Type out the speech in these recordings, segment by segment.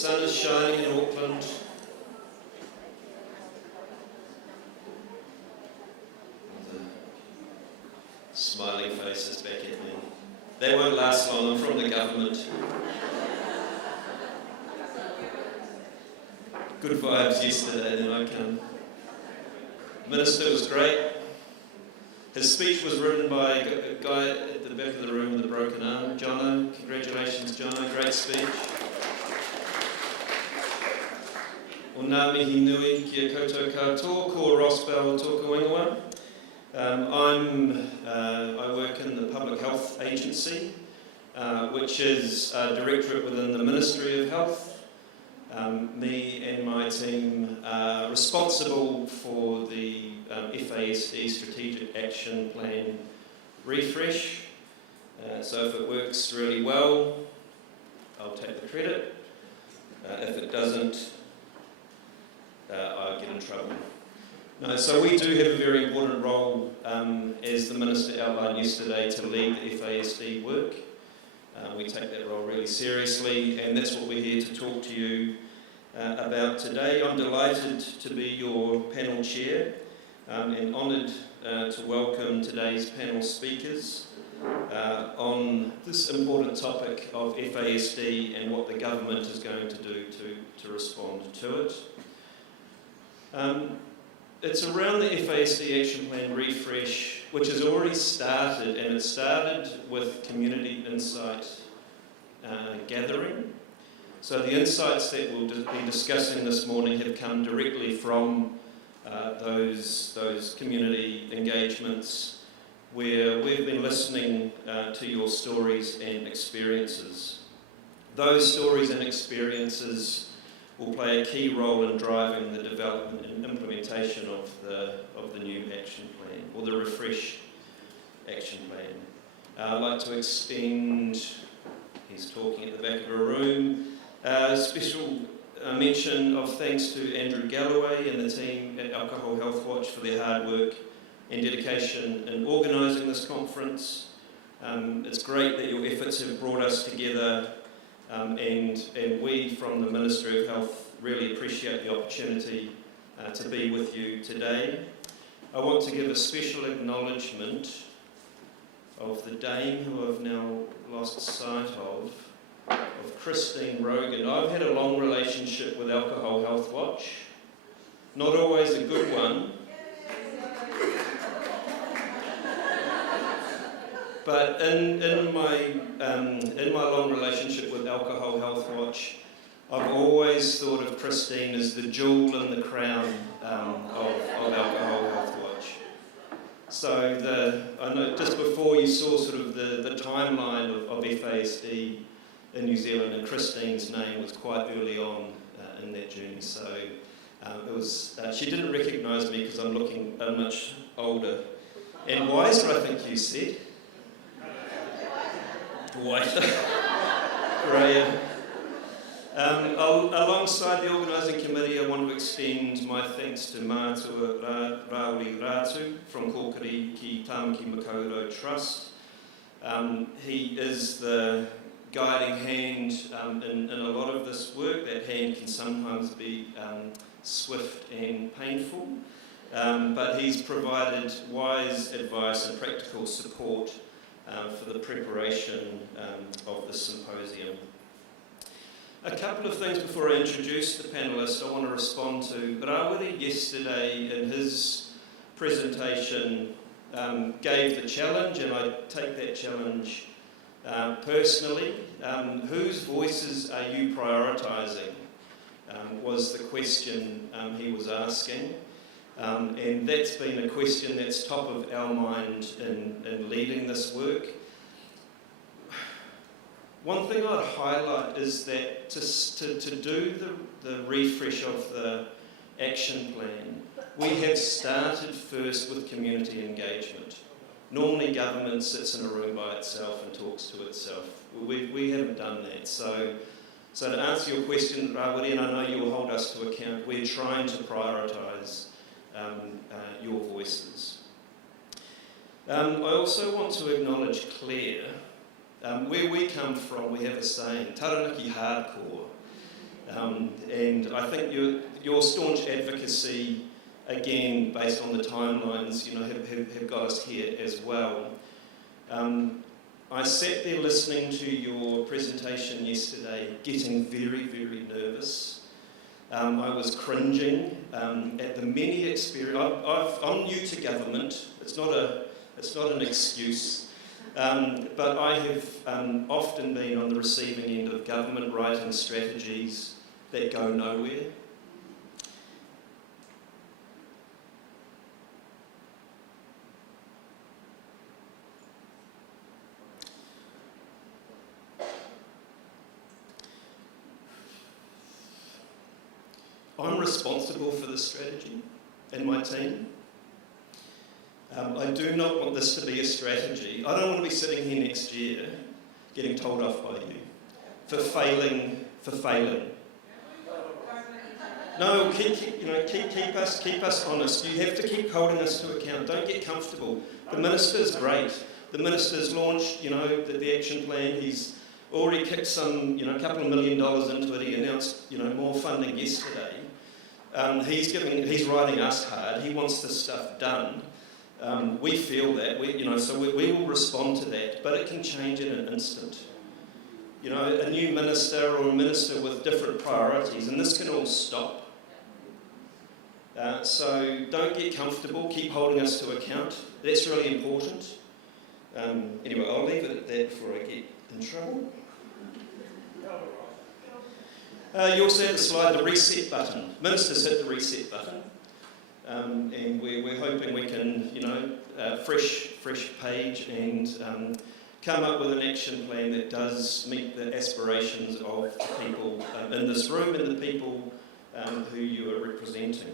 sun is shining in Auckland. The smiling faces back at me. They won't last long, I'm from the government. Good vibes yesterday, then I come. The minister was great. His speech was written by a guy at the back of the room with a broken arm, Jono. Congratulations, Jono, great speech. O ngā mihi nui kia koutou katoa, ko Rossbell tōku ingoa. I work in the Public Health Agency, which is a directorate within the Ministry of Health. Me and my team are responsible for the FASD Strategic Action Plan refresh. So if it works really well, I'll take the credit. If it doesn't, I get in trouble. No, so we do have a very important role, as the Minister outlined yesterday, to lead the FASD work. We take that role really seriously, and that's what we're here to talk to you about today. I'm delighted to be your panel chair and honoured to welcome today's panel speakers on this important topic of FASD and what the government is going to do to respond to it. It's around the FASD Action Plan refresh, which has already started, and it started with community insight gathering. So the insights that we'll be discussing this morning have come directly from those community engagements where we've been listening to your stories and experiences. Those stories and experiences will play a key role in driving the development and implementation of the new action plan, or the refresh action plan. I'd like to extend, he's talking at the back of a room, a special mention of thanks to Andrew Galloway and the team at Alcohol Health Watch for their hard work and dedication in organising this conference. It's great that your efforts have brought us together, and we from the Ministry of Health really appreciate the opportunity to be with you today. I want to give a special acknowledgement of the dame who I've now lost sight of Christine Rogan. I've had a long relationship with Alcohol Health Watch, not always a good one, but in my long relationship with Alcohol Health Watch, I've always thought of Christine as the jewel in the crown of Alcohol Health Watch. So I know just before you saw sort of the timeline of FASD in New Zealand, and Christine's name was quite early on in that journey. So it was. She didn't recognise me because I'm looking much older and wiser, I think you said. Whiter. Greyer. Alongside the organising committee, I want to extend my thanks to Mātua Rāuri Rātu from Kōkiri ki Tāmaki Makaurau Trust. He is the guiding hand in a lot of this work. That hand can sometimes be swift and painful, but he's provided wise advice and practical support for the preparation of the symposium. A couple of things before I introduce the panellists. I want to respond to Rawiri yesterday in his presentation gave the challenge, and I take that challenge personally. Whose voices are you prioritising was the question he was asking. And that's been a question that's top of our mind in leading this work. One thing I'd highlight is that to do the refresh of the action plan, we have started first with community engagement. Normally government sits in a room by itself and talks to itself. We haven't done that. So to answer your question, Rawiri, and I know you will hold us to account, we're trying to prioritise your voices. I also want to acknowledge Claire. Where we come from, we have a saying, taranaki hardcore. And I think your staunch advocacy, again, based on the timelines, have got us here as well. I sat there listening to your presentation yesterday, getting very, very nervous. I was cringing at the many experiences. I'm new to government. It's not an excuse. But I have often been on the receiving end of government writing strategies that go nowhere. I'm responsible for this strategy and my team. I do not want this to be a strategy. I don't want to be sitting here next year getting told off by you for failing. No, keep us honest. You have to keep holding us to account. Don't get comfortable. The minister's great. The minister's launched, the action plan. He's already kicked some, a couple of $1 million into it. He announced, more funding yesterday. He's riding us hard. He wants this stuff done. We feel that, so we will respond to that, but it can change in an instant. A new minister or a minister with different priorities, and this can all stop. So don't get comfortable, keep holding us to account. That's really important. Anyway, I'll leave it at that before I get in trouble. You also have the slide, the reset button. Ministers hit the reset button. And we're hoping we can, fresh page and come up with an action plan that does meet the aspirations of the people in this room and the people who you are representing.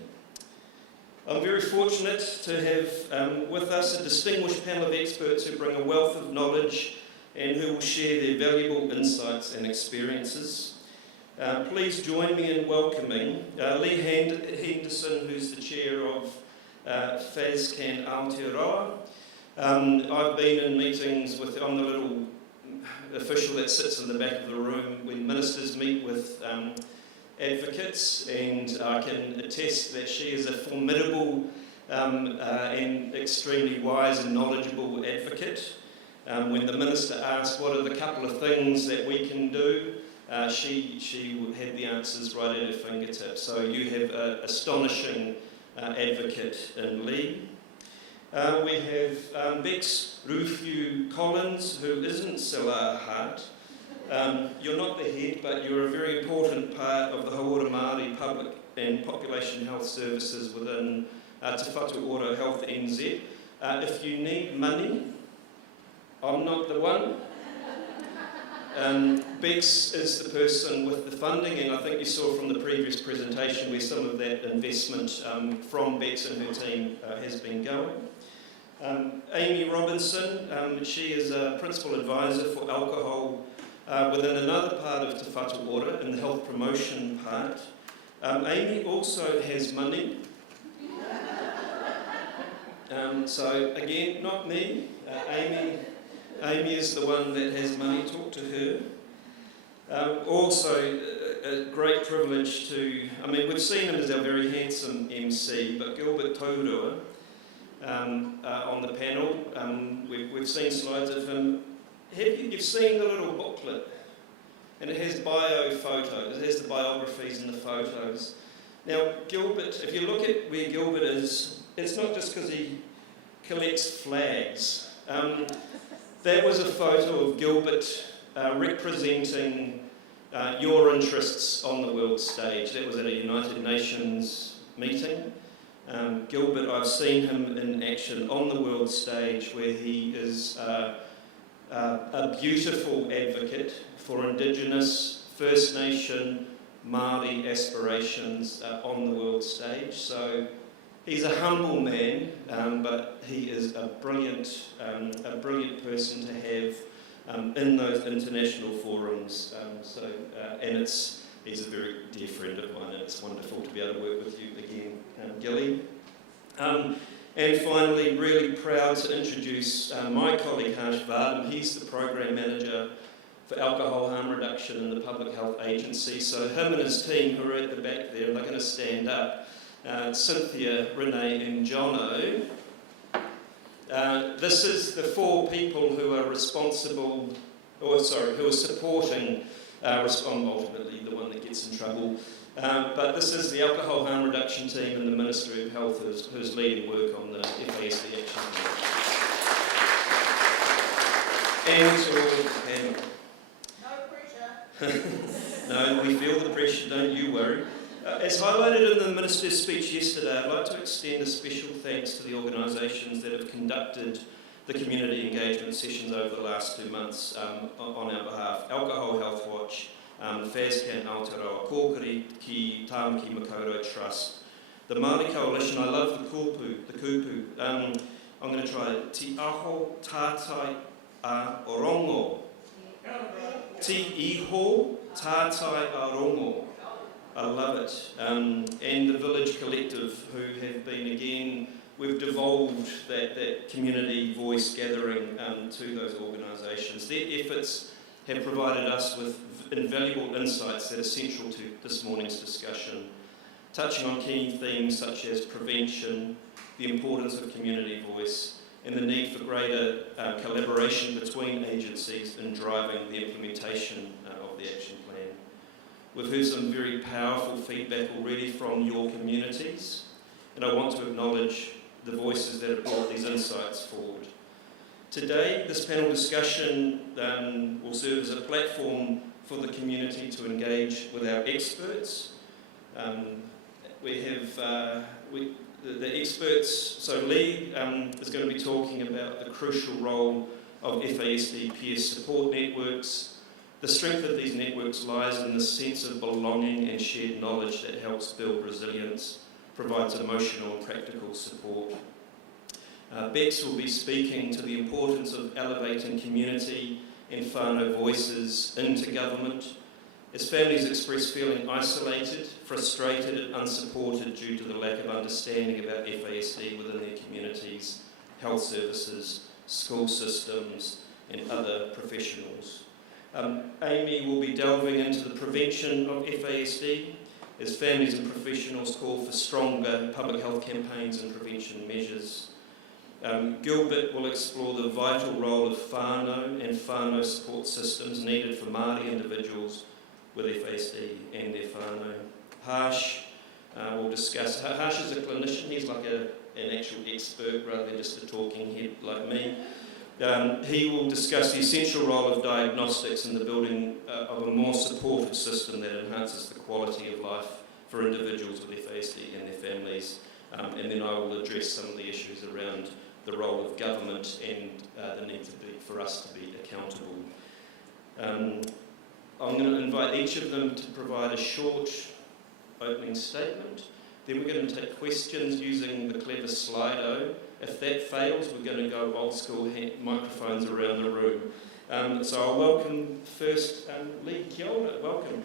I'm very fortunate to have with us a distinguished panel of experts who bring a wealth of knowledge and who will share their valuable insights and experiences. Please join me in welcoming Leigh Henderson, who's the chair of FASD-CAN Aotearoa. I've been in meetings I'm the little official that sits in the back of the room when ministers meet with advocates, and I can attest that she is a formidable and extremely wise and knowledgeable advocate. When the minister asks what are the couple of things that we can do, she had the answers right at her fingertips. So you have an astonishing advocate in Leigh. We have Bex Rufiu Collins, who isn't Selah Hart. You're not the head, but you're a very important part of the Hauora Māori public and population health services within Te Whatu Health NZ. If you need money, I'm not the one. Bex is the person with the funding, and I think you saw from the previous presentation where some of that investment from Bex and her team has been going. Amy Robinson, she is a principal advisor for alcohol within another part of Te Whatu in the health promotion part. Amy also has money. So again, not me, Amy is the one that has money. Talk to her. Also, a great privilege to, we've seen him as our very handsome MC, but Gilbert Taurua on the panel, we've seen slides of him. You've seen the little booklet, and it has bio photos, it has the biographies and the photos. Now, Gilbert, if you look at where Gilbert is, it's not just because he collects flags. That was a photo of Gilbert representing your interests on the world stage. That was at a United Nations meeting. Gilbert, I've seen him in action on the world stage where he is a beautiful advocate for Indigenous, First Nation, Māori aspirations on the world stage. So he's a humble man, but he is a brilliant person to have in those international forums. He's a very dear friend of mine, and it's wonderful to be able to work with you again, Gilly. And finally, really proud to introduce my colleague Hart. He's the Program Manager for alcohol harm reduction in the Public Health Agency. So him and his team, who are at the back there, they're going to stand up. Cynthia, Renee and Jono. This is the 4 people who are responsible, who are supporting, ultimately the one that gets in trouble. But this is the alcohol harm reduction team and the Ministry of Health who's leading work on the FASD Action Plan. And to all the panel. No pressure. No, we feel the pressure, don't you worry. As highlighted in the Minister's speech yesterday, I'd like to extend a special thanks to the organisations that have conducted the community engagement sessions over the last 2 months on our behalf. Alcohol Health Watch, FASD-CAN Aotearoa, Kōkiri ki Tāmaki Makaurau Trust, the Māori Coalition. I love the kupu. I'm going to try it. Te aho Tātai-ā-Rongo. Te iho Tātai-ā-Rongo. I love it. And the Village Collective, who have been, again, we've devolved that community voice gathering to those organisations. Their efforts have provided us with invaluable insights that are central to this morning's discussion, touching on key themes such as prevention, the importance of community voice, and the need for greater collaboration between agencies in driving the implementation of the action plan. We've heard some very powerful feedback already from your communities, and I want to acknowledge the voices that have brought these insights forward. Today, this panel discussion will serve as a platform for the community to engage with our experts. The experts, so Leigh is going to be talking about the crucial role of FASD peer support networks. The strength of these networks lies in the sense of belonging and shared knowledge that helps build resilience, provides emotional and practical support. Bex will be speaking to the importance of elevating community and whānau voices into government, as families express feeling isolated, frustrated and unsupported due to the lack of understanding about FASD within their communities, health services, school systems and other professionals. Amy will be delving into the prevention of FASD as families and professionals call for stronger public health campaigns and prevention measures. Gilbert will explore the vital role of whānau and whānau support systems needed for Māori individuals with FASD and their whānau. Hart will discuss, Hart is a clinician, he's like an actual expert rather than just a talking head like me. He will discuss the essential role of diagnostics in the building of a more supportive system that enhances the quality of life for individuals with FASD and their families. And then I will address some of the issues around the role of government and the need for us to be accountable. I'm going to invite each of them to provide a short opening statement. Then we're going to take questions using the clever Slido. If that fails, we're going to go old school microphones around the room. So I'll welcome first Leigh, kia ora, welcome.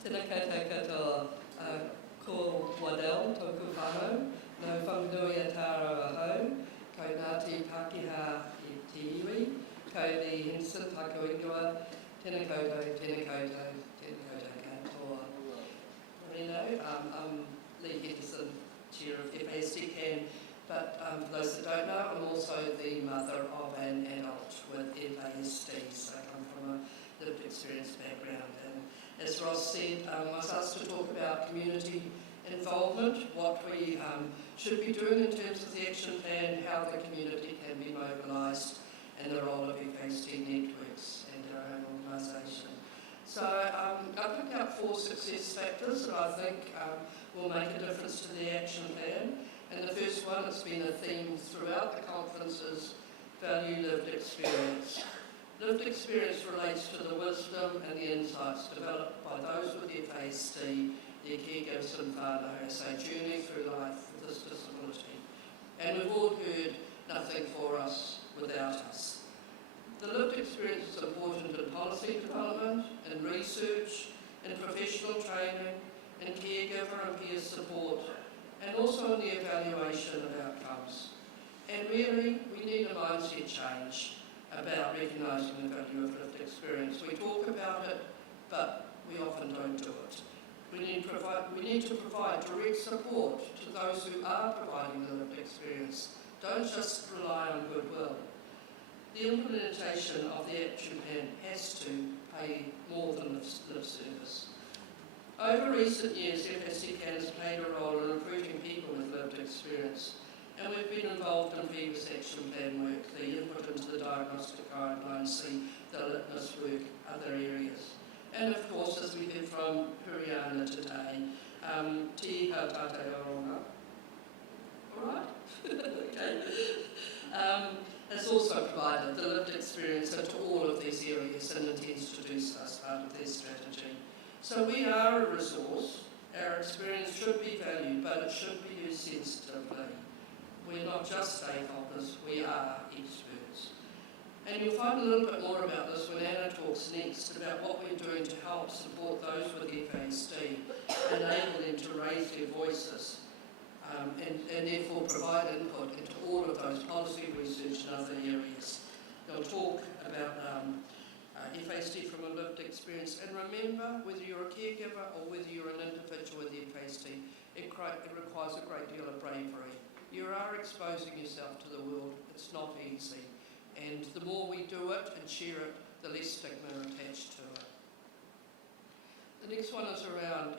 Tēnā koutou katoa, ko Waddell, tōku whānau, no whanganui a Tāurua hau, ko Ngāti Pākehā I te iwi, ko the Henderson tāku ingoa, tēnā koutou katoa. Moreno, I'm Leigh Henderson, Chair of FASD-CAN, but for those that don't know, I'm also the mother of an adult with FASD, so I come from a lived experience background. And as Ross said, I was asked to talk about community involvement, what we should be doing in terms of the action plan, how the community can be mobilised, and the role of FASD networks and our own organisation. So I picked out 4 success factors that I think will make a difference to the action plan. And the first one, it's been a theme throughout the conferences, value lived experience. Lived experience relates to the wisdom and the insights developed by those with FASD, their caregivers and whānau as they journey through life with this disability. And we've all heard nothing for us without us. The lived experience is important in policy development, in research, in professional training, in caregiver and peer support, and also in the evaluation of outcomes. And really, we need a mindset change about recognising the value of lived experience. We talk about it, but we often don't do it. We need to provide direct support to those who are providing the lived experience. Don't just rely on goodwill. The implementation of the action plan has to pay more than lip service. Over recent years, FASD-CAN has played a role in recruiting people with lived experience, and we've been involved in previous action plan work, the input into the diagnostic guidelines, the litmus work, other areas. And of course, as we heard from Hauora today, Tātai-ā-Rongo, all right? Okay. Has also provided the lived experience into all of these areas and intends to do so as part of their strategy. So we are a resource. Our experience should be valued, but it should be used sensitively. We're not just stakeholders, we are experts. And you'll find a little bit more about this when Anna talks next, about what we're doing to help support those with FASD, enable them to raise their voices, and therefore provide input into all of those policy research and other areas. They'll talk about FASD from a lived experience. And remember, whether you're a caregiver or whether you're an individual with FASD, it requires a great deal of bravery. You are exposing yourself to the world. It's not easy. And the more we do it and share it, the less stigma attached to it. The next one is around,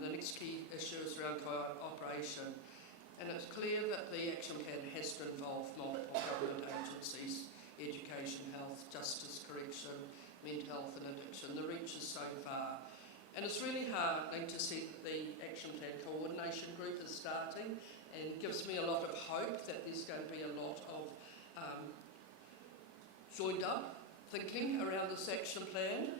the next key issue is around cooperation. And it's clear that the action plan has to involve multiple government agencies, education, health, justice, correction, mental health and addiction. The reach is so far. And it's really heartening to see that the action plan coordination group is starting, and gives me a lot of hope that there's going to be a lot of joined up thinking around this action plan.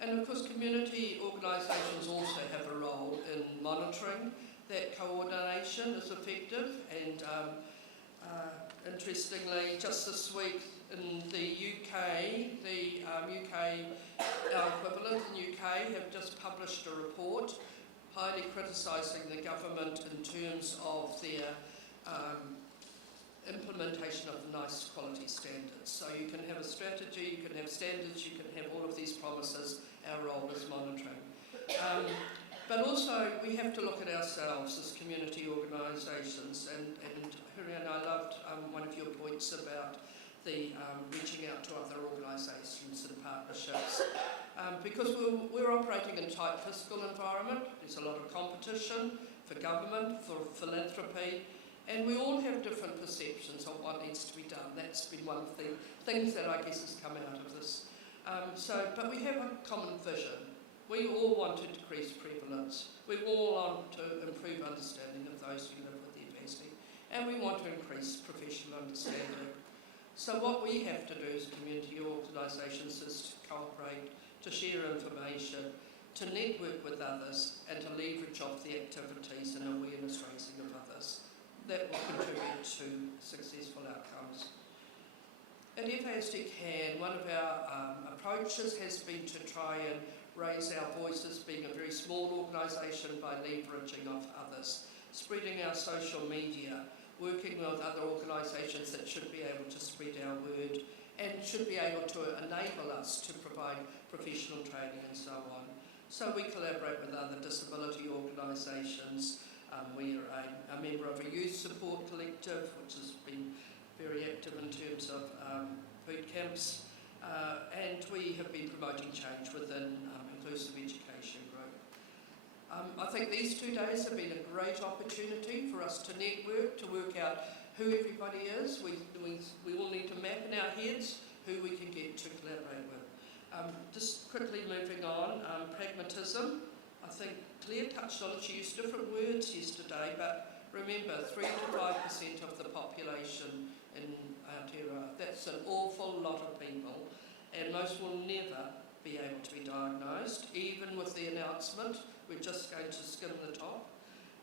And of course, community organisations also have a role in monitoring that coordination is effective. And interestingly, just this week in the UK, our equivalent in the UK have just published a report highly criticising the government in terms of their implementation of nice quality standards. So you can have a strategy, you can have standards, you can have all of these promises. Our role is monitoring. But also we have to look at ourselves as community organisations, and Hauora, I loved one of your points about the reaching out to other organisations and partnerships. Because we're operating in a tight fiscal environment, there's a lot of competition for government, for philanthropy, and we all have different perceptions of what needs to be done. That's been one of the things that I guess has come out of this. But we have a common vision. We all want to decrease prevalence. We all want to improve understanding of those who live with FASD, and we want to increase professional understanding. So what we have to do as community organisations is to cooperate, to share information, to network with others, and to leverage off the activities and awareness raising of others. That will contribute to successful outcomes. At FASD-CAN, one of our approaches has been to try and raise our voices, being a very small organisation, by leveraging off others, spreading our social media, working with other organisations that should be able to spread our word and should be able to enable us to provide professional training and so on. So we collaborate with other disability organisations. We are a member of a youth support collective, which has been very active in terms of boot camps, and we have been promoting change within inclusive education group. I think these 2 days have been a great opportunity for us to network, to work out who everybody is. We all need to map in our heads who we can get to collaborate with. Just quickly moving on, pragmatism. I think Claire touched on it. She used different words yesterday, but remember, 3 to 5% of the population in Aotearoa. That's an awful lot of people, and most will never be able to be diagnosed. Even with the announcement, we're just going to skim the top.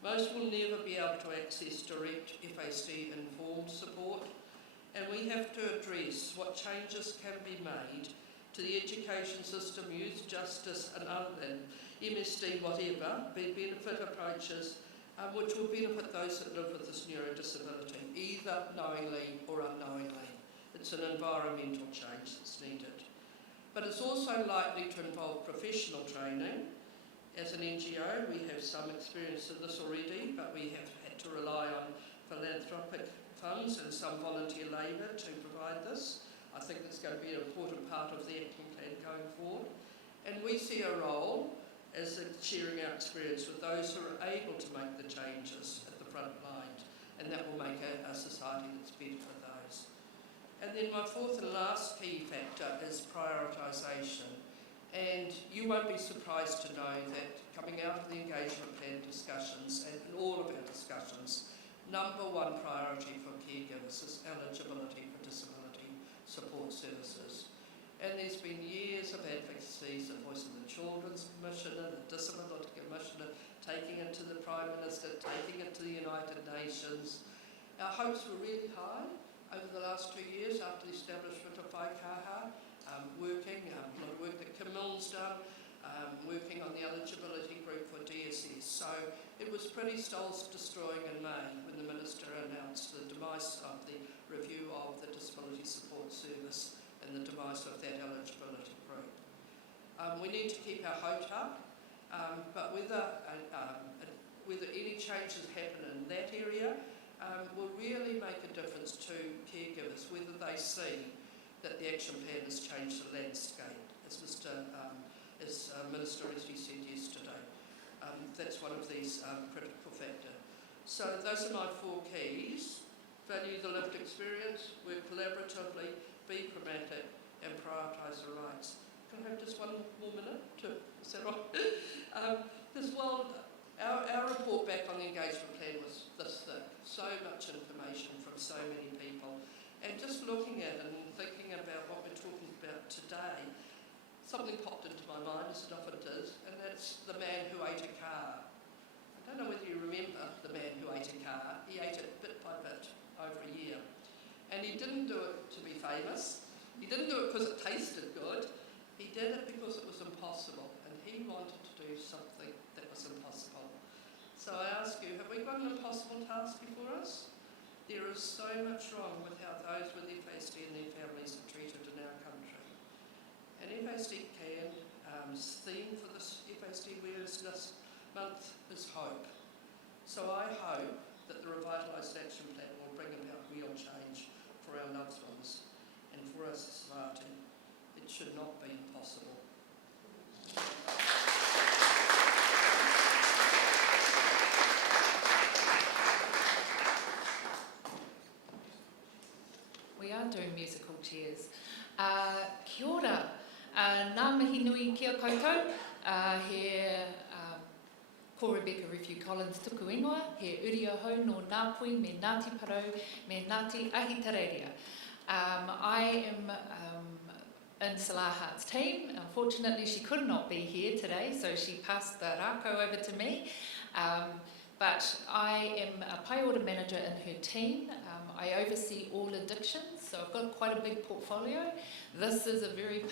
Most will never be able to access direct FASD-informed support, and we have to address what changes can be made to the education system, youth justice and MSD whatever, benefit approaches, which will benefit those that live with this neurodisability, either knowingly or unknowingly. It's an environmental change that's needed. But it's also likely to involve professional training. As an NGO, we have some experience of this already, but we have had to rely on philanthropic funds and some volunteer labour to provide this. I think it's going to be an important part of the action plan going forward. And we see a role as sharing our experience with those who are able to make the changes at the front line, and that will make a society that's better for those. And then my fourth and last key factor is prioritisation. And you won't be surprised to know that coming out of the engagement plan discussions and in all of our discussions, number one priority for caregivers is eligibility for disability support services. And there's been years of advocacy, the Voice of the Children's Commissioner, the Disability Commissioner, taking it to the Prime Minister, taking it to the United Nations. Our hopes were really high over the last 2 years after the establishment of FASD, working, a lot of work that Kim Milne's done, working on the eligibility group for DSS. So it was pretty soul-destroying in May when the Minister announced the demise of the review of the Disability Support Service and the demise of that eligibility group. We need to keep our hope up, but whether any changes happen in that area will really make a difference to caregivers, whether they see that the action plan has changed the landscape, as Minister Esti said yesterday. That's one of these critical factors. So those are my 4 keys: value the lived experience, work collaboratively, be pragmatic, and prioritise the rights. Can I have just 1 more minute? Is that right? Because our report back on the engagement plan was this thick, so much information from so many people. And just looking at it and thinking about what we're talking about today, something popped into my mind, as it often does, and that's the man who ate a car. I don't know whether you remember the man who ate a car. He ate it bit by bit over a year. And he didn't do it to be famous. He didn't do it because it tasted good. He did it because it was impossible, and he wanted to do something that was impossible. So I ask you, have we got an impossible task before us? There is so much wrong with how those with FASD and their families are treated in our country. And FASD-CAN's theme for this FASD Awareness Month is hope. So I hope that the revitalised action plan will bring about real change for our loved ones and for our society. It should not be impossible. We are doing musical chairs. Kia ora. Nā mihi nui kia koutou. Ko Rebecca Refu Collins tuku ingoa, he uri ahau no Ngāpui, me Ngāti Parau, me Ngāti Ahitareria. I am in Selah Hart's team. Unfortunately, she could not be here today, so she passed the rākau over to me. But I am a pai order manager in her team. I oversee all addictions, so I've got quite a big portfolio. This is a very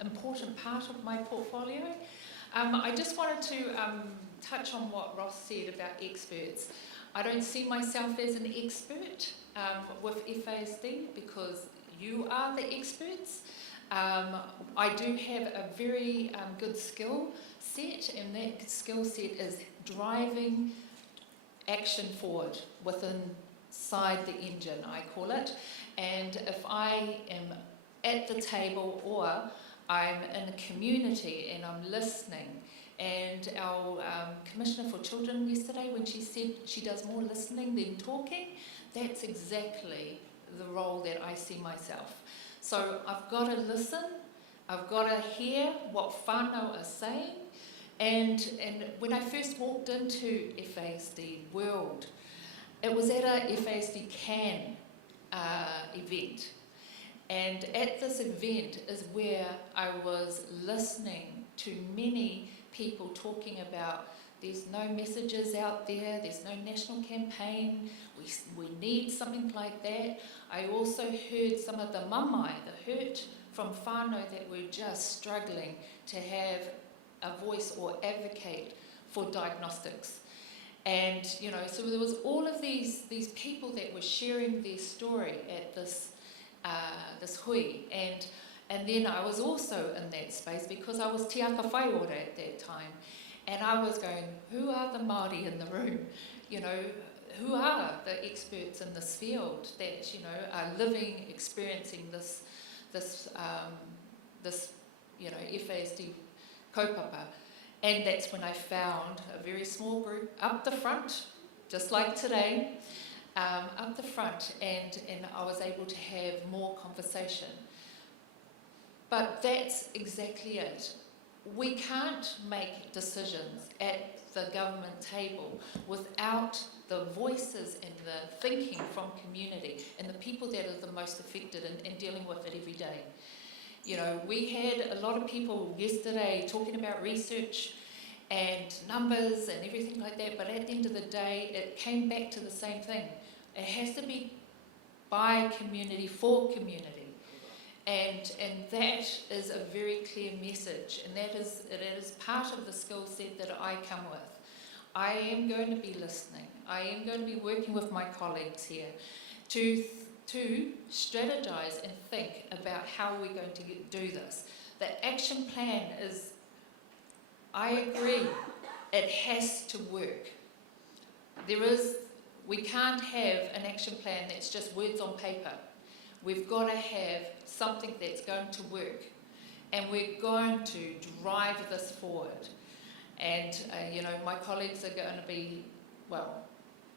important part of my portfolio. I just wanted to touch on what Ross said about experts. I don't see myself as an expert with FASD because you are the experts. I do have a very good skill set, and that skill set is driving action forward inside the engine, I call it. And if I am at the table or I'm in a community and I'm listening, and our Commissioner for Children yesterday, when she said she does more listening than talking, that's exactly the role that I see myself. So I've got to listen, I've got to hear what whānau are saying, and when I first walked into FASD World, it was at a FASD-CAN event. And at this event is where I was listening to many people talking about there's no messages out there, there's no national campaign, we need something like that. I also heard some of the mamae, the hurt from whānau that were just struggling to have a voice or advocate for diagnostics. And, you know, so there was all of these people that were sharing their story at this hui. And then I was also in that space because I was te aka whaiora at that time. And I was going, who are the Māori in the room? You know, who are the experts in this field that, you know, are living, experiencing this you know, FASD kaupapa. And that's when I found a very small group up the front, just like today, up the front, and I was able to have more conversation. But that's exactly it. We can't make decisions at the government table without the voices and the thinking from community and the people that are the most affected and dealing with it every day. You know, we had a lot of people yesterday talking about research and numbers and everything like that, but at the end of the day, it came back to the same thing. It has to be by community, for community. And that is a very clear message, and it is part of the skill set that I come with. I am going to be listening. I am going to be working with my colleagues here to strategize and think about how we're going to do this. The action plan is, I agree, it has to work. We can't have an action plan that's just words on paper. We've got to have something that's going to work, and we're going to drive this forward. And you know, my colleagues are going to be, well,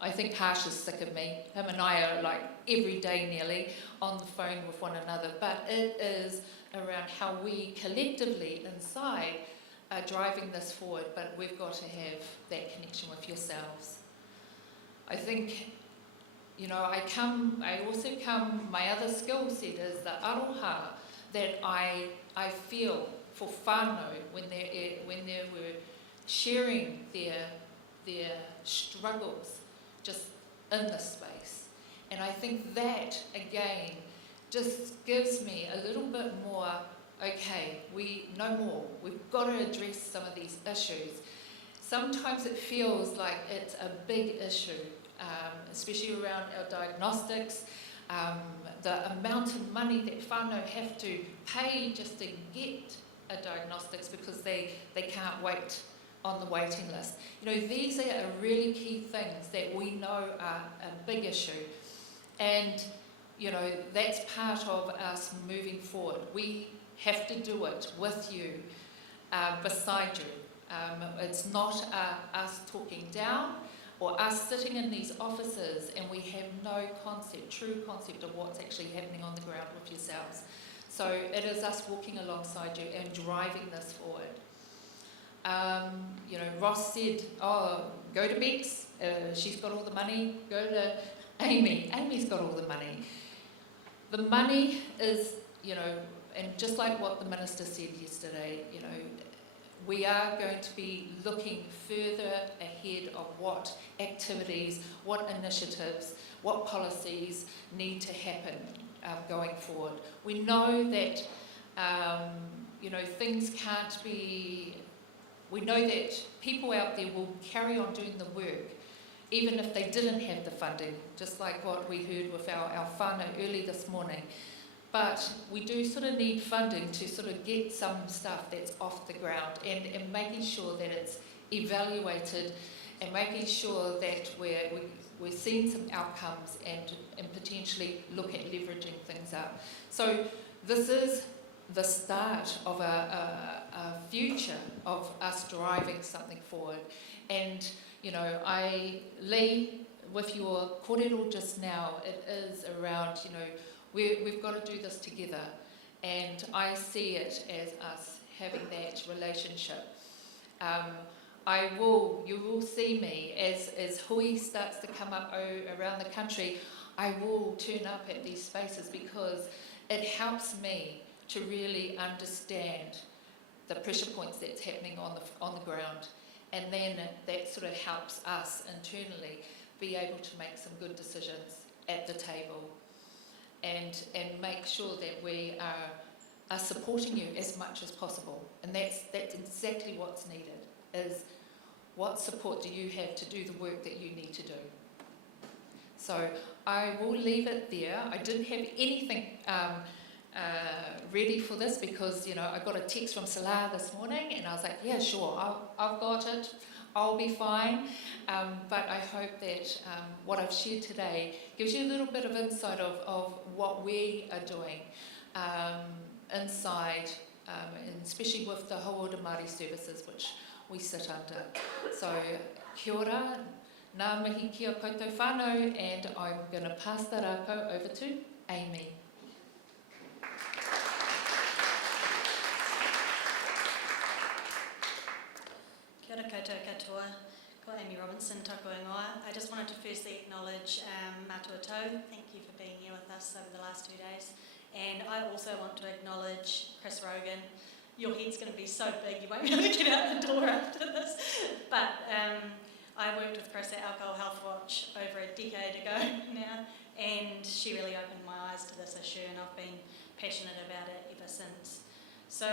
I think Hart is sick of me. Him and I are like every day nearly on the phone with one another, but it is around how we collectively inside are driving this forward, but we've got to have that connection with yourselves. I think, you know, I also come, my other skill set is the aroha that I feel for whānau when they were sharing their struggles just in this space. And I think that, again, just gives me a little bit more, okay, no more. We've got to address some of these issues. Sometimes it feels like it's a big issue, especially around our diagnostics, the amount of money that whānau have to pay just to get a diagnostics because they can't wait on the waiting list. You know, these are really key things that we know are a big issue. And, you know, that's part of us moving forward. We have to do it with you, beside you. It's not us talking down or us sitting in these offices and we have no true concept of what's actually happening on the ground with yourselves. So it is us walking alongside you and driving this forward. You know, Ross said, oh, go to Bex, she's got all the money. Go to Amy, Amy's got all the money. The money is, you know, and just like what the Minister said yesterday, you know, we are going to be looking further ahead of what activities, what initiatives, what policies need to happen going forward. We know that, you know, things can't be. We know that people out there will carry on doing the work, even if they didn't have the funding, just like what we heard with our whānau early this morning. But we do sort of need funding to sort of get some stuff that's off the ground and making sure that it's evaluated and making sure that we're seeing some outcomes and potentially look at leveraging things up. So this is the start of a future of us driving something forward. And, you know, Leigh, with your kōrero just now, it is around, you know, we've got to do this together. And I see it as us having that relationship. You will see me as hui starts to come up around the country, I will turn up at these spaces because it helps me to really understand the pressure points that's happening on the ground. And then that sort of helps us internally be able to make some good decisions at the table and make sure that we are are supporting you as much as possible. And that's exactly what's needed, is what support do you have to do the work that you need to do. So I will leave it there. I didn't have anything ready for this because, you know, I got a text from Selah this morning and I was like, yeah, sure, I've got it. I'll be fine. But I hope that what I've shared today gives you a little bit of insight of what we are doing inside, and especially with the Hauora Māori services, which we sit under. So, kia ora, ngā mihi kia koutou whānau, and I'm going to pass the rākau over to Amy. Kia ora koutou katoa, ko Amy Robinson, taku ingoa. I just wanted to firstly acknowledge Mātua Tau. Thank you for being here with us over the last 2 days. And I also want to acknowledge Chris Rogan. Your head's going to be so big you won't be able to get out the door after this. But I worked with Chris at Alcohol Health Watch over a decade ago now, and she really opened my eyes to this issue, and I've been passionate about it ever since. So,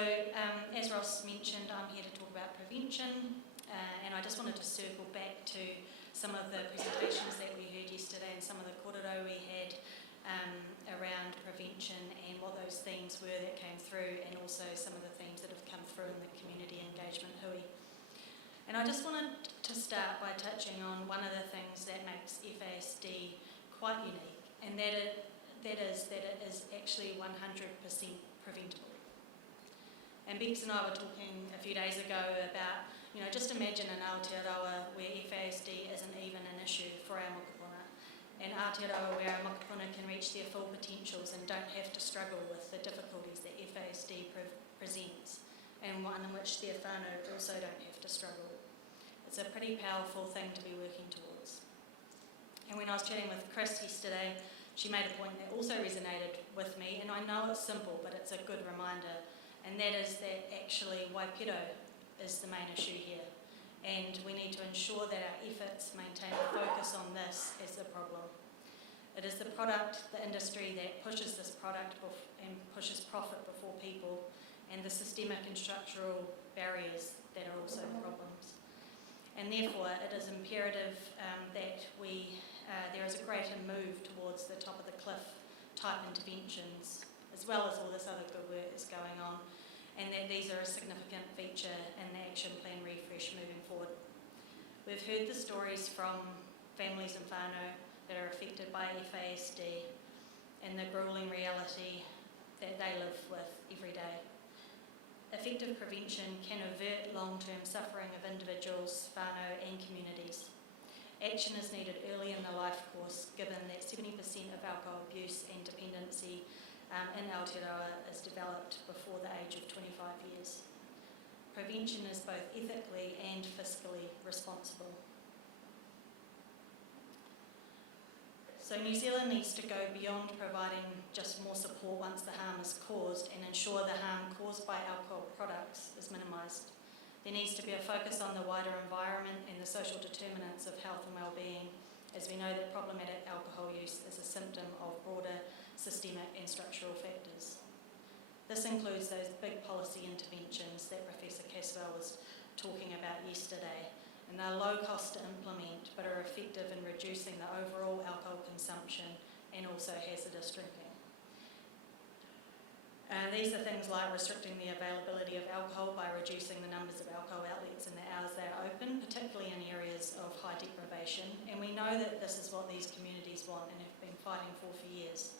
as Ross mentioned, I'm here to talk about prevention, and I just wanted to circle back to some of the presentations that we heard yesterday and some of the kōrero we had around prevention and what those themes were that came through, and also some of the themes that have come through in the community engagement hui. And I just wanted to start by touching on one of the things that makes FASD quite unique, and that is that it is actually 100% preventable. And Bex and I were talking a few days ago about, you know, just imagine in Aotearoa where FASD isn't even an issue for our mokopuna, and Aotearoa where our mokopuna can reach their full potentials and don't have to struggle with the difficulties that FASD presents, and one in which their whānau also don't have to struggle. It's a pretty powerful thing to be working towards. And when I was chatting with Chris yesterday, she made a point that also resonated with me, and I know it's simple, but it's a good reminder, and that is that actually Waipiro is the main issue here, and we need to ensure that our efforts maintain a focus on this as the problem. It is the product, the industry that pushes this product and pushes profit before people, and the systemic and structural barriers that are also problems. And therefore it is imperative that there is a greater move towards the top of the cliff type interventions, as well as all this other good work that's going on, and that these are a significant feature in the action plan refresh moving forward. We've heard the stories from families and whānau that are affected by FASD and the gruelling reality that they live with every day. Effective prevention can avert long-term suffering of individuals, whānau and communities. Action is needed early in the life course, given that 70% of alcohol abuse and dependency in Aotearoa is developed before the age of 25 years. Prevention is both ethically and fiscally responsible. So New Zealand needs to go beyond providing just more support once the harm is caused and ensure the harm caused by alcohol products is minimised. There needs to be a focus on the wider environment and the social determinants of health and well-being, as we know that problematic alcohol use is a symptom of broader systemic and structural factors. This includes those big policy interventions that Professor Caswell was talking about yesterday, and they're low cost to implement but are effective in reducing the overall alcohol consumption and also hazardous drinking. These are things like restricting the availability of alcohol by reducing the numbers of alcohol outlets and the hours they are open, particularly in areas of high deprivation, and we know that this is what these communities want and have been fighting for years.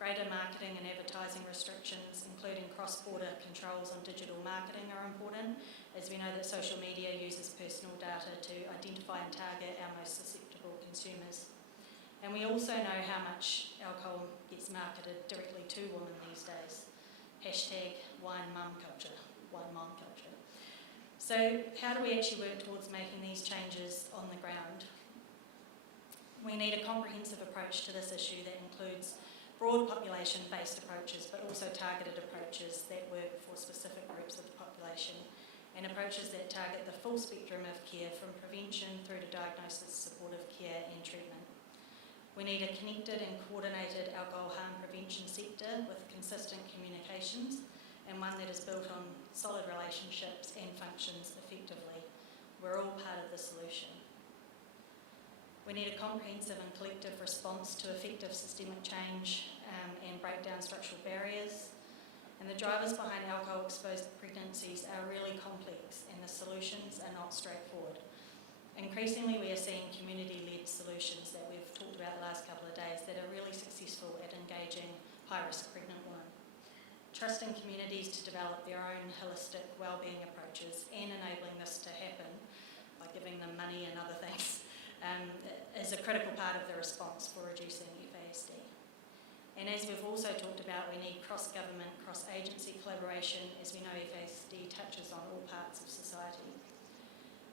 Greater marketing and advertising restrictions, including cross-border controls on digital marketing, are important, as we know that social media uses personal data to identify and target our most susceptible consumers. And we also know how much alcohol gets marketed directly to women these days. Hashtag wine mum culture, wine mom culture. So how do we actually work towards making these changes on the ground? We need a comprehensive approach to this issue that includes broad population-based approaches, but also targeted approaches that work for specific groups of the population, and approaches that target the full spectrum of care from prevention through to diagnosis, supportive care and treatment. We need a connected and coordinated alcohol harm prevention sector with consistent communications and one that is built on solid relationships and functions effectively. We're all part of the solution. We need a comprehensive and collective response to effective systemic change and break down structural barriers. And the drivers behind alcohol-exposed pregnancies are really complex, and the solutions are not straightforward. Increasingly, we are seeing community-led solutions that we've talked about the last couple of days that are really successful at engaging high-risk pregnant women. Trusting communities to develop their own holistic wellbeing approaches and enabling this to happen by giving them money and other things is a critical part of the response for reducing FASD. And as we've also talked about, we need cross-government, cross-agency collaboration, as we know FASD touches on all parts of society.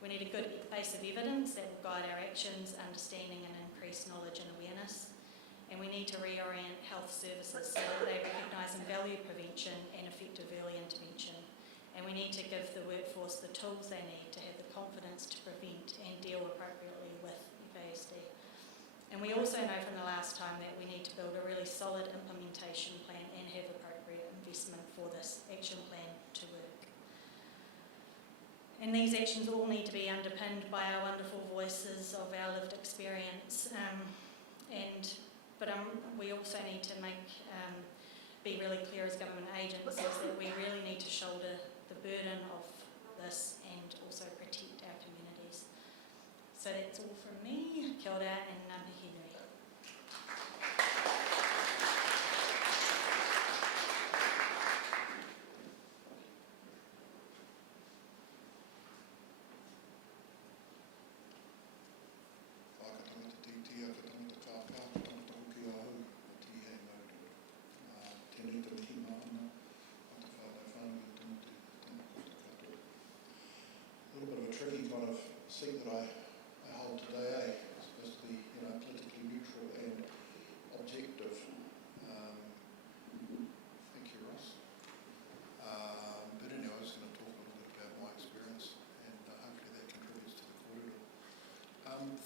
We need a good base of evidence that will guide our actions, understanding and increase knowledge and awareness. And we need to reorient health services so that they recognise and value prevention and effective early intervention. And we need to give the workforce the tools they need to have the confidence to prevent and deal appropriately with FASD. And we also know from the last time that we need to build a really solid implementation plan and have appropriate investment for this action plan to work. And these actions all need to be underpinned by our wonderful voices of our lived experience. But we also need to be really clear as government agencies that we really need to shoulder the burden of this and also protect our communities. So that's all from me. Kia ora and ngā mihi nui. Tricky kind of seat that I hold today, it's supposed to be politically neutral and objective. Thank you, Ross. But anyway, I was going to talk a little bit about my experience, and hopefully that contributes to the corridor.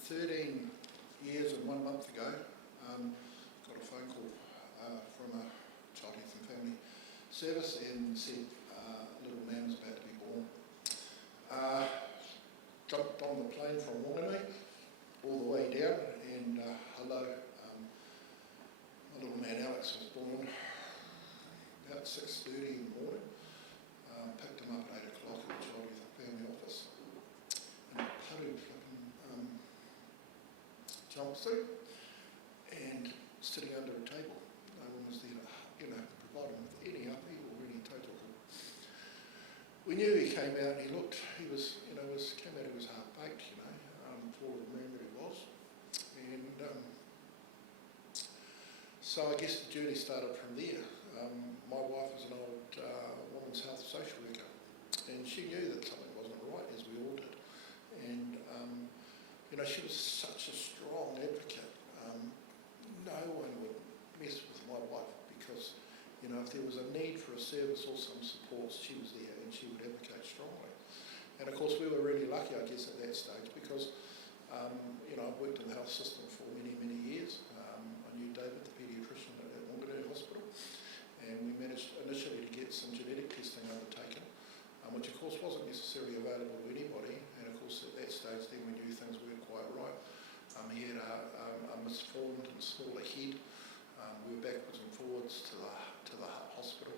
13 years and 1 month ago, got a phone call from a Child Health and Family Service and said a little man was about to be born. Jumped on the plane from Whanganui all the way down, and hello, my little man Alex was born about 6:30 in the morning. Picked him up at 8 o'clock at the Child Health and Family office in a paru flipping jumpsuit and sitting under a table. No one was there to provide him with any upheaval or any total. We knew he came out and he came out, he was half-baked, taller than man that he was. And so I guess the journey started from there. My wife was an old women's health social worker, and she knew that something wasn't right, as we all did. And, she was such a strong advocate. No one would mess with my wife because, if there was a need for a service or some supports, she was there and she would advocate strongly. And of course we were really lucky, I guess, at that stage because, I've worked in the health system for many, many years. I knew David, the paediatrician at Whanganui Hospital, and we managed initially to get some genetic testing undertaken, which of course wasn't necessarily available to anybody. And of course at that stage then we knew things weren't quite right. He had a misformed and smaller head. We were backwards and forwards to the Hart hospital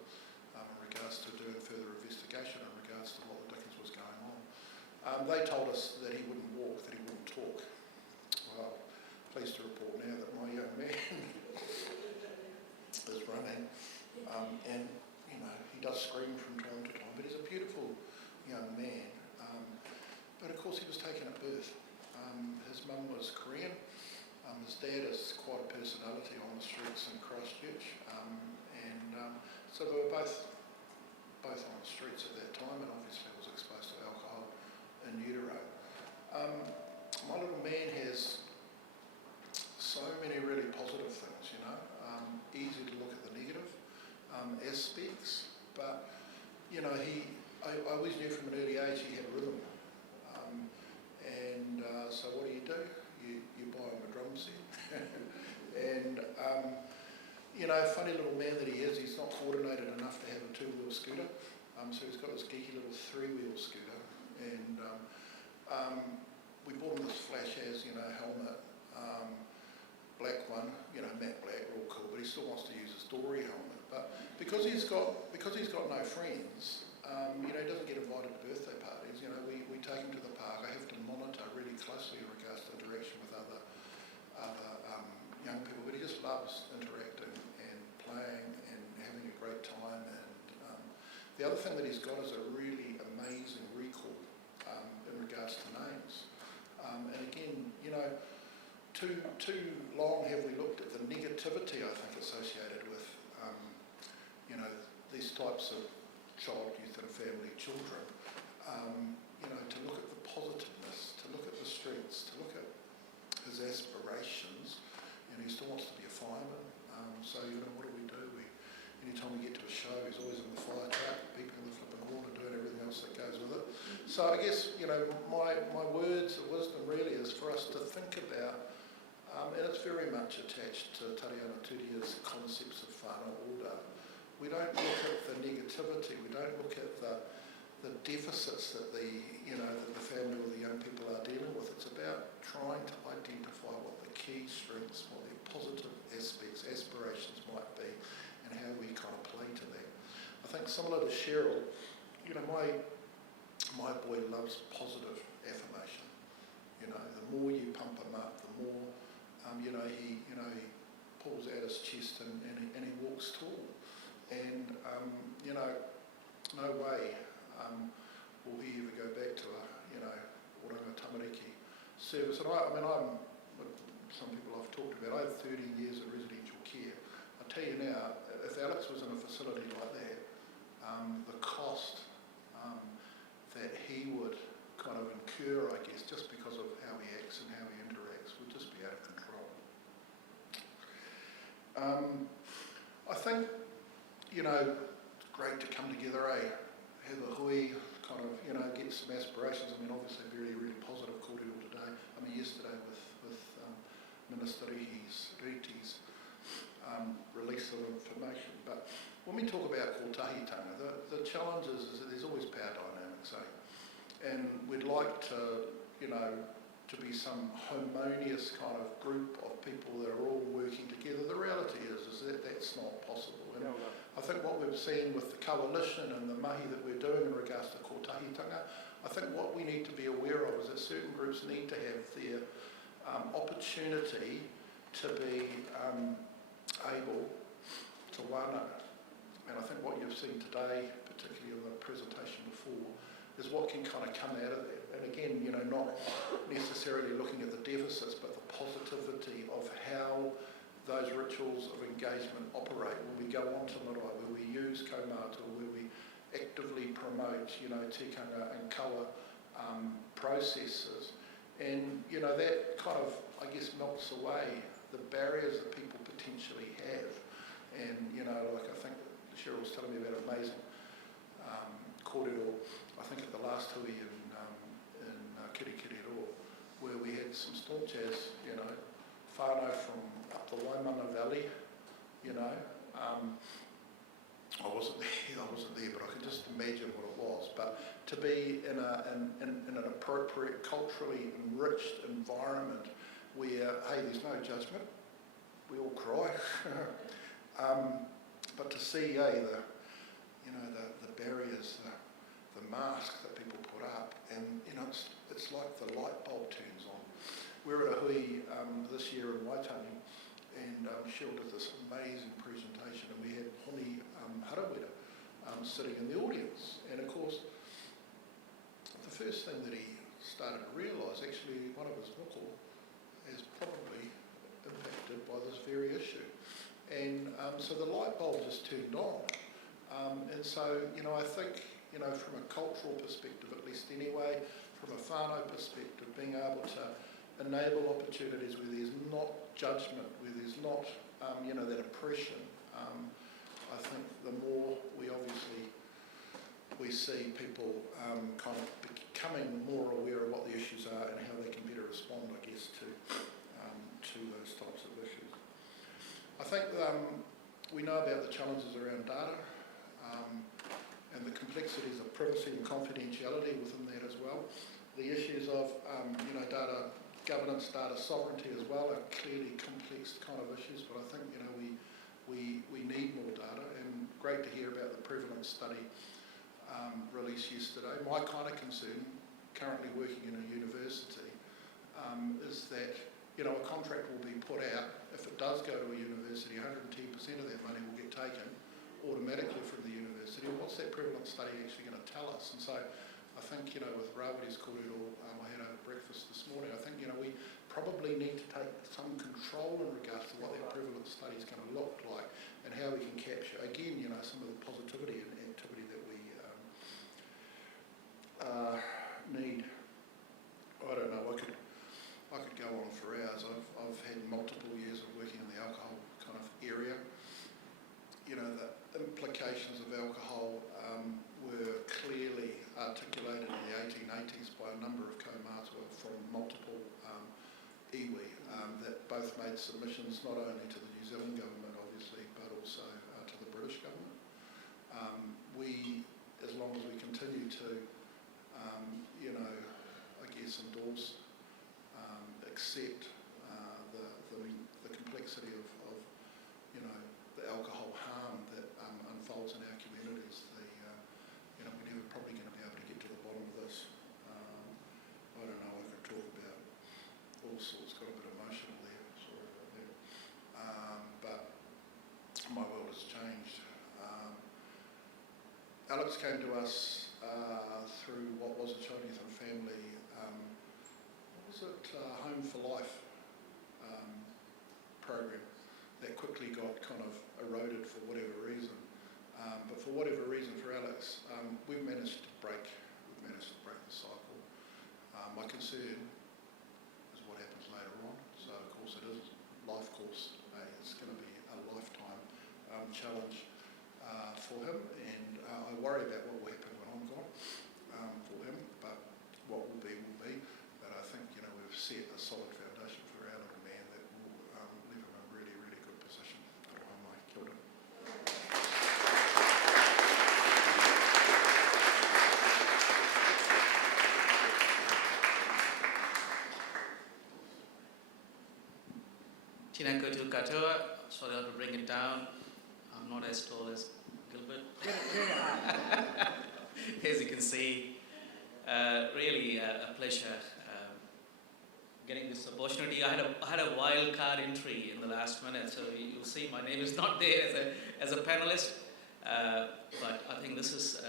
in regards to doing further investigation in regards to what the dickens was going on. They told us that he wouldn't walk, that he wouldn't talk. Well, pleased to report now that my young man is running, and he does scream from time to time, but he's a beautiful young man. But of course he was taken at birth. His mum was Korean. His dad is quite a personality on the streets in Christchurch, so they were both on the streets at that time, and obviously was exposed to alcohol in utero. My little man has so many really positive things, easy to look at the negative aspects, but I always knew from an early age he had rhythm, so what do? You buy him a drum set, and funny little man that he is, he's not coordinated enough to have a two-wheel scooter. So he's got this geeky little three-wheel scooter, and we bought him this Flash Has, helmet, black one, matte black, real cool, but he still wants to use his Dory helmet. But because he's got no friends, he doesn't get invited to birthday parties. We take him to the park. I have to monitor really closely in regards to interaction with other young people, but he just loves interacting and playing and having a great time. And the other thing that he's got is a really amazing recall in regards to names. And again, too long have we looked at the negativity, I think, associated with, these types of child, youth and family children. To look at the positiveness, to look at the strengths, to look at his aspirations. He still wants to be a fireman. So, what do? Anytime we get to a show, he's always in the fire truck, beeping the flipping horn and doing everything else that goes with it. So I guess, my words of wisdom really is for us to think about, and it's very much attached to Tariana Turia's concepts of whānau order. We don't look at the negativity, we don't look at the deficits that the family or the young people are dealing with. It's about trying to identify what the key strengths, what their positive aspects, aspirations might be, and how we kind of play to that. I think similar to Cheryl, my boy loves positive affirmation. The more you pump him up, the more he pulls out his chest and he walks tall. And no way will he ever go back to a oranga tamariki service. And I'm some people I've talked about. I have 13 years of residential care. I tell you now, if Alex was in a facility like that, the cost that he would kind of incur, I guess, just because of how he acts and how he interacts, would just be out of control. I think, it's great to come together, have a hui, kind of, get some aspirations. Obviously very, really positive kōrero today. Yesterday with Minister Riti's release of information. But when we talk about kōtahitanga, the challenge is that there's always power dynamics, and we'd like to be some harmonious kind of group of people that are all working together. The reality is that that's not possible. And I think what we've seen with the coalition and the mahi that we're doing in regards to kōtahitanga, I think what we need to be aware of is that certain groups need to have their opportunity to be able to wana. And I think what you've seen today, particularly in the presentation before, is what can kind of come out of that. And again, not necessarily looking at the deficits, but the positivity of how those rituals of engagement operate. When we go on to marae, where we use kaumātua, where we actively promote, tikanga and kawa processes. And, that kind of, I guess, melts away the barriers that people potentially have. And, I think Cheryl was telling me about amazing kōrero, I think at the last hui in Kirikiriroa, where we had some staunch as, whānau from up the Waimana Valley, I wasn't there, but I could just imagine what it was. But to be in an appropriate, culturally enriched environment where, hey, there's no judgment, we all cry, but to see, the barriers, the masks that people put up, and it's like the light bulb turns on. We're at a hui this year in Waitangi, and Cheryl did this amazing presentation, and we had Honi Harawira sitting in the audience. And of course, the first thing that he started to realise, actually, one of his moko is probably impacted by this very issue. And so the light bulb just turned on. And so, I think, from a cultural perspective, at least anyway, from a whānau perspective, being able to enable opportunities where there's not judgment, where there's not, that oppression. I think the more we see people kind of becoming more aware of what the issues are and how they can better respond, I guess, to those types of issues. I think We know about the challenges around data and the complexities of privacy and confidentiality within that as well. The issues of data governance, data sovereignty as well are clearly complex kind of issues, but I think we need more data, and great to hear about the prevalence study released yesterday. My kind of concern, currently working in a university, is that a contract will be put out. If it does go to a university, 110% of that money will get taken automatically from the university. What's that prevalence study actually going to tell us? And so I think, with Rawiri's kōrero I had over breakfast this morning, I think, we probably need to take some control in regards to what that prevalence study is going to look like and how we can capture, again, some of the positivity and activity that we need. I don't know, I could go on for hours. I've had multiple years of working in the alcohol kind of area. The implications of alcohol were clearly articulated in the 1880s by a number of kaumātua from multiple iwi that both made submissions not only to the New Zealand government, obviously, but also to the British government. We, as long as we continue to, endorse, accept the complexity of the alcohol harm that unfolds in our communities, we're never probably going to be able to get to the bottom of this. I don't know, I could talk about all sorts, got a bit emotional there, sorry about that. But my world has changed. Alex came to us through what was a Child Youth and Family, Home for Life program that quickly got kind of eroded for whatever reason. But for whatever reason, for Alex, we've managed to break the cycle. My concern is what happens later on. So of course it is life course. It's going to be a lifetime challenge for him, and I worry about what will happen when I'm gone for him. But what will be will be. But I think we've set a solid foundation for our little man that will leave him in a really, really good position. Kia ora. Tina koutou katoa. Sorry, I'll bring it down. I'm not as tall as Gilbert. As you can see, really a pleasure getting this opportunity. I had a wild card entry in the last minute, so you'll see my name is not there as a panelist. But I think this is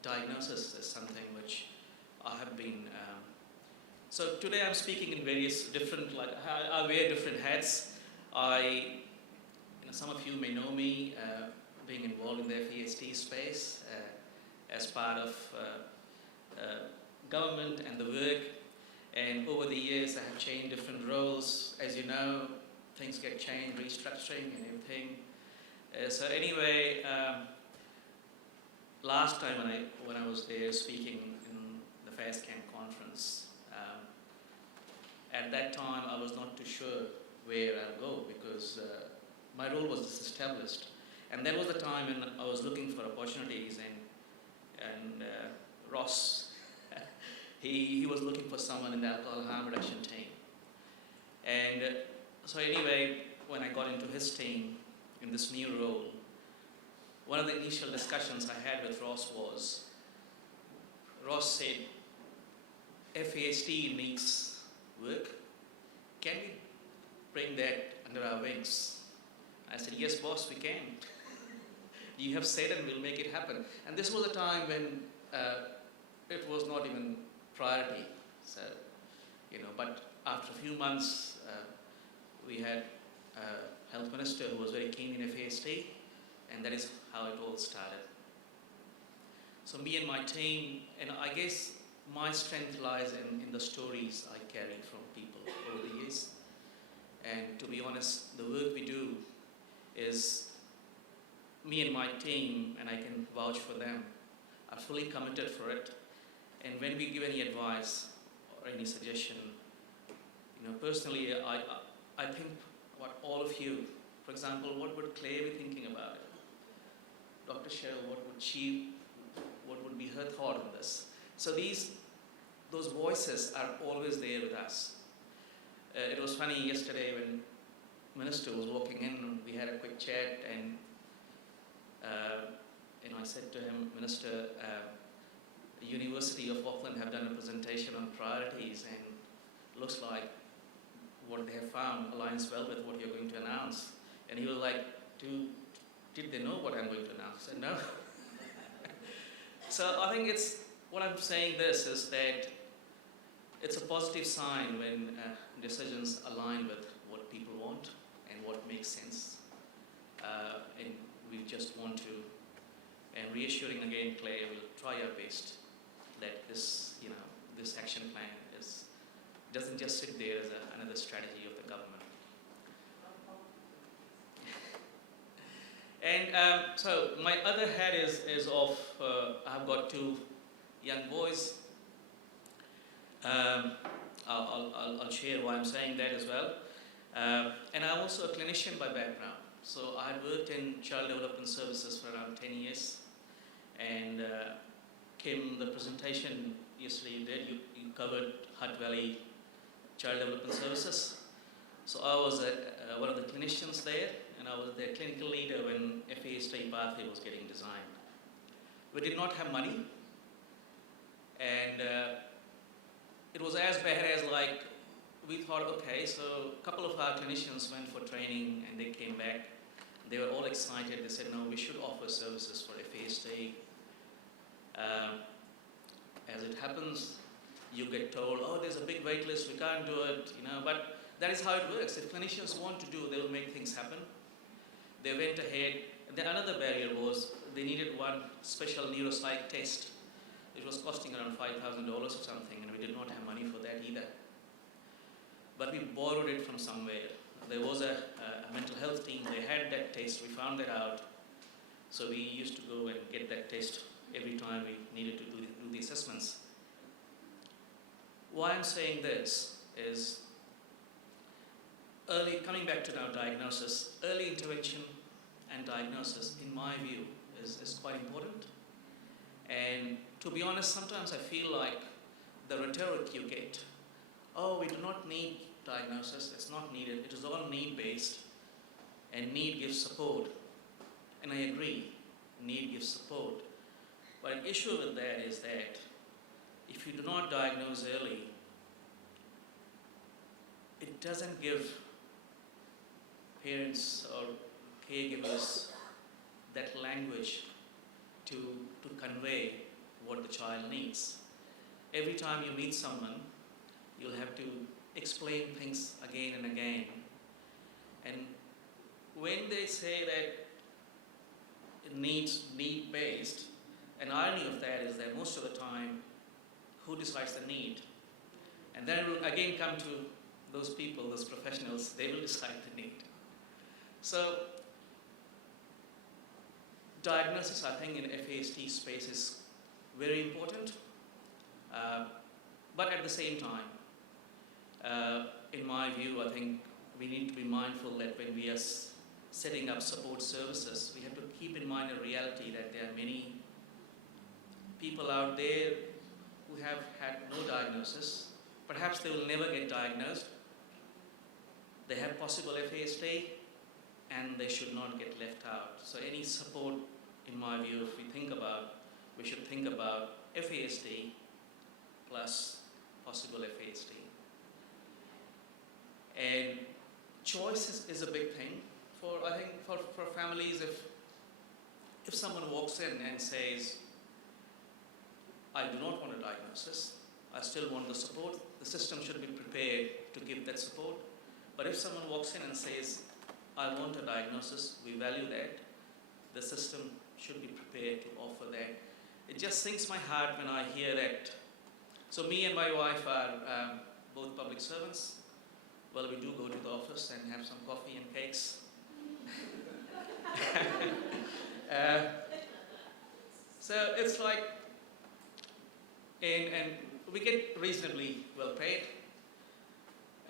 diagnosis is something which I have been. So today I'm speaking in various different, I wear different hats. Some of you may know me being involved in the FASD space as part of government and the work. And over the years, I have changed different roles. As you know, things get changed, restructuring and everything. So anyway, last time when I was there speaking in the FASD-CAN conference, at that time I was not too sure where I'll go because my role was disestablished. And that was the time when I was looking for opportunities, and Ross, he was looking for someone in the alcohol harm reduction team. And so anyway, when I got into his team in this new role, one of the initial discussions I had with Ross was, Ross said, FASD needs work. Can we bring that under our wings? I said, yes, boss, we can. You have said and we'll make it happen. And this was a time when it was not even priority. So, but after a few months, we had a health minister who was very keen in FASD, and that is how it all started. So me and my team, and I guess my strength lies in the stories I carried from people over the years. And to be honest, the work we do is me and my team, and I can vouch for them, are fully committed for it. And when we give any advice or any suggestion, personally, I think what all of you For example, what would Claire be thinking about it? Dr. Cheryl, what would be her thought on this? So those voices are always there with us. It was funny yesterday when Minister was walking in, we had a quick chat, and I said to him, Minister, the University of Auckland have done a presentation on priorities, and looks like what they have found aligns well with what you're going to announce. And he was like, did they know what I'm going to announce? I said, no. So I think what I'm saying this is that it's a positive sign when decisions align with what people want and what makes sense. And we just want to, and reassuring again, Claire, we'll try our best that this action plan doesn't just sit there as another strategy of the government. And so my other hat is of, I've got two young boys. I'll share why I'm saying that as well. And I'm also a clinician by background. So I worked in child development services for around 10 years. And Kim, the presentation yesterday you did, you covered Hutt Valley Child Development Services. So I was one of the clinicians there, and I was their clinical leader when FASD pathway was getting designed. We did not have money, and it was as bad as like, we thought, okay, so a couple of our clinicians went for training and they came back. They were all excited. They said, no, we should offer services for FASD. As it happens, you get told, oh, there's a big wait list, we can't do it, but that is how it works. If clinicians want to do, they will make things happen. They went ahead. Then another barrier was they needed one special neuropsych test. It was costing around $5,000 or something, and we did not have money for that either. But we borrowed it from somewhere. There was a mental health team, they had that test, we found that out. So we used to go and get that test every time we needed to do the assessments. Why I'm saying this is, coming back to now diagnosis, early intervention and diagnosis, in my view, is quite important. And to be honest, sometimes I feel like the rhetoric you get, oh, we do not need diagnosis, it's not needed, it is all need-based, and need gives support. And I agree, need gives support. But an issue with that is that if you do not diagnose early, it doesn't give parents or caregivers that language to convey what the child needs. Every time you meet someone, you'll have to explain things again and again. And when they say that it needs need-based, an irony of that is that most of the time, who decides the need? And then we'll again come to those people, those professionals, they will decide the need. So, diagnosis, I think, in FASD space is very important. But at the same time, in my view, I think we need to be mindful that when we are setting up support services, we have to keep in mind a reality that there are many people out there who have had no diagnosis. Perhaps they will never get diagnosed. They have possible FASD, and they should not get left out. So any support, in my view, if we should think about FASD plus possible FASD. And choice is a big thing I think for families. If someone walks in and says, I do not want a diagnosis, I still want the support, the system should be prepared to give that support. But if someone walks in and says, I want a diagnosis, we value that, the system should be prepared to offer that. It just sinks my heart when I hear that. So me and my wife are both public servants. Well, we do go to the office and have some coffee and cakes. So it's like, and we get reasonably well paid,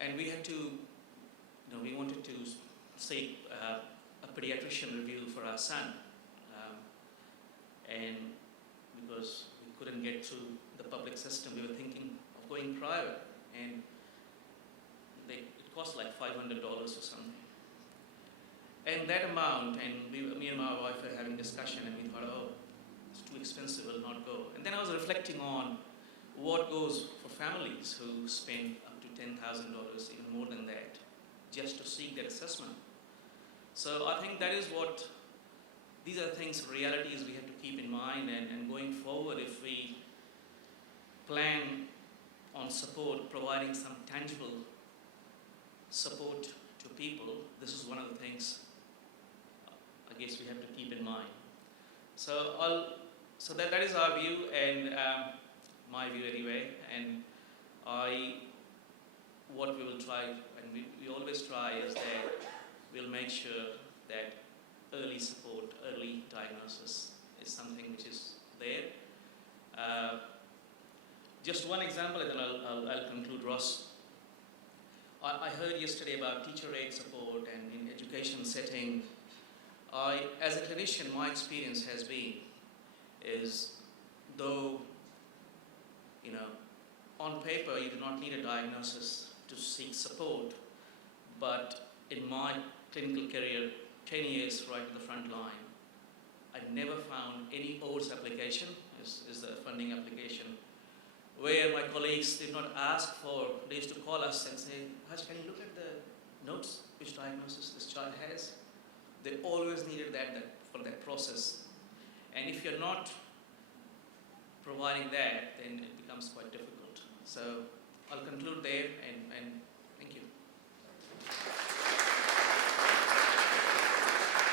and we had to, we wanted to seek a pediatrician review for our son, and because we couldn't get through the public system, we were thinking of going private, and it cost like $500 or something. And that amount, and me and my wife were having discussion, and we thought, oh, it's too expensive, we'll not go. And then I was reflecting on what goes for families who spend up to $10,000, even more than that, just to seek that assessment. So I think that is what, these are things, realities we have to keep in mind, and going forward, if we plan on support, providing some tangible support to people, this is one of the things I guess we have to keep in mind. So that is our view, and my view anyway, and what we will try, and we always try, is that we'll make sure that early support, early diagnosis is something which is there. Just one example, and then I'll conclude, Ross. I heard yesterday about teacher aid support, and in education setting, as a clinician, my experience has been is, though, you know, on paper you do not need a diagnosis to seek support, but in my clinical career, 10 years right to the front line, I never found any OARS application, is the funding application, where my colleagues did not ask for, they used to call us and say, Haj, can you look at the notes, which diagnosis this child has? They always needed that for that process. And if you're not providing that, then it becomes quite difficult. So I'll conclude there, and